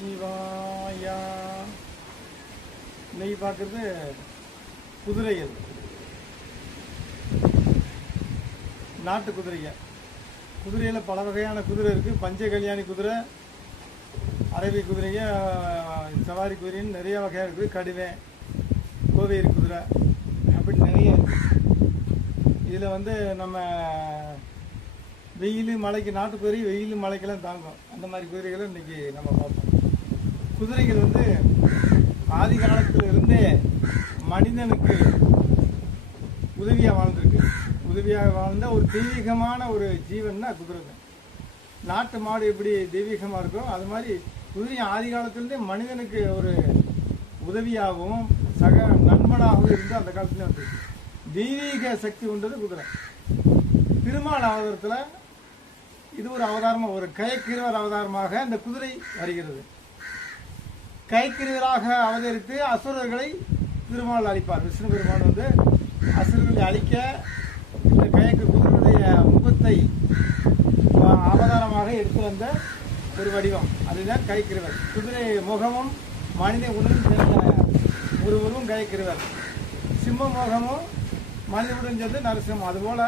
சிவாயா. இன்னைக்கு பார்க்குறது குதிரைகள் நாட்டு குதிரைங்க. குதிரையில் பல வகையான குதிரை இருக்குது பஞ்ச கல்யாணி குதிரை அரபி குதிரைங்க சவாரி குதிரைன்னு நிறைய வகையாக இருக்குது கடுவே கோவேரி குதிரை அப்படி நிறைய இதில் வந்து நம்ம வெயில் மலைக்கு நாட்டு குதிரை வெயில் மலைக்கெல்லாம் தாங்கும். அந்த மாதிரி குதிரைகளை இன்றைக்கி நம்ம பார்ப்போம். குதிரைகள் வந்து ஆதி காலத்துல இருந்தே மனிதனுக்கு உதவியாக வாழ்ந்திருக்கு. உதவியாக வாழ்ந்த ஒரு தெய்வீகமான ஒரு ஜீவன்னா குதிரை. தான் நாட்டு மாடு எப்படி தெய்வீகமாக இருக்கோ அது மாதிரி குதிரை ஆதி காலத்திலிருந்தே மனிதனுக்கு ஒரு உதவியாகவும் சக நண்பனாகவும் இருந்து அந்த காலத்துல வந்து தெய்வீக சக்தி கொண்டது குதிரை. திருமால் அவதாரத்தில் இது ஒரு அவதாரமாக ஒரு கயக்கிருவர் அவதாரமாக இந்த குதிரை வருகிறது. கைக்கிருவராக அவதரித்து அசுரர்களை திருமால் அழிப்பார். விஷ்ணு பெருமான் வந்து அசுரர்களை அழிக்க இந்த கயக்கு குதிரையுடைய முகத்தை அவதாரமாக எடுத்து வந்த ஒரு வடிவம். அதுதான் கைக்கிருவர் குதிரை முகமும் மனித உடலும் சேர்ந்த ஒரு உருவம் கைக்கிருவர் சிம்ம முகமும் உடன் சேர்ந்து நரசிம்மம். அதுபோல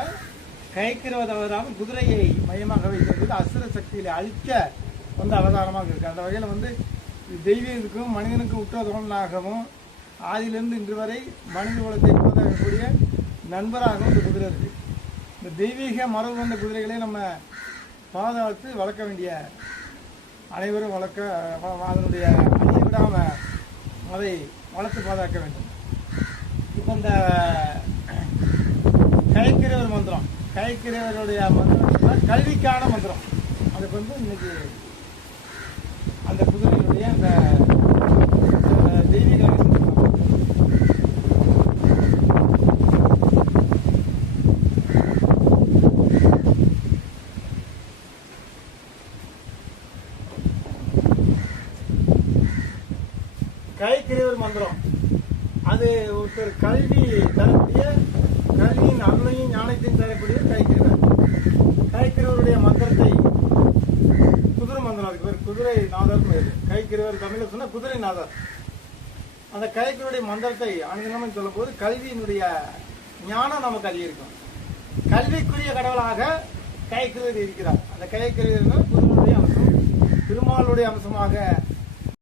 கைக்கிருவது அவதாரம் குதிரையை மையமாக வைத்திருந்தது அசுர சக்தியில் அழிக்க வந்து அவதாரமாக இருக்கு. அந்த வகையில் வந்து தெய்வீகத்துக்கும் மனிதனுக்கும் உற்றதோழனாகவும் ஆதியிலிருந்து இன்று வரை மனித குலத்தை பாதுகாக்கக்கூடிய நண்பராகவும் இந்த குதிரை இருக்கு. இந்த தெய்வீக மரபு கொண்ட குதிரைகளை நம்ம பாதுகாத்து வளர்க்க வேண்டிய அனைவரும் வளர்க்க அதனுடைய அழிய விடாமல் அதை வளர்த்து பாதுகாக்க வேண்டும். இப்போ இந்த கலைக்கிறவர் மந்திரம் கலைக்கிறவருடைய மந்திரம் கல்விக்கான மந்திரம். அதுக்கு வந்து இன்னைக்கு அந்த குதிரையினுடைய அந்த தெய்வீக மந்திரம். கைக்கிரியவர் மந்திரம் அது ஒருத்தர் கல்வி தரக்கூடிய கல்வியின் அருளையும் ஞானத்தையும் தரக்கூடிய கைக்கிரியவர் கைக்கிரியவருடைய மந்திரத்தை குதிரை மந்திரம் அதுக்கு பேர் குதிரை நாதர் இருக்கிறவர் கைக்கிரியவர் சொன்ன குதிரைநாதர். அந்த கைக்கிரியருடைய மந்திரத்தை அனுதினமும் சொல்லும் போது கல்வியினுடைய ஞானம் நமக்கு அதிகரிக்கும். கல்விக்குரிய கடவுளாக கைக்கிரியர் இருக்கிறார். அந்த கைக்கிரியர் குருவனுடைய அம்சம் திருமாலுடைய அம்சமாக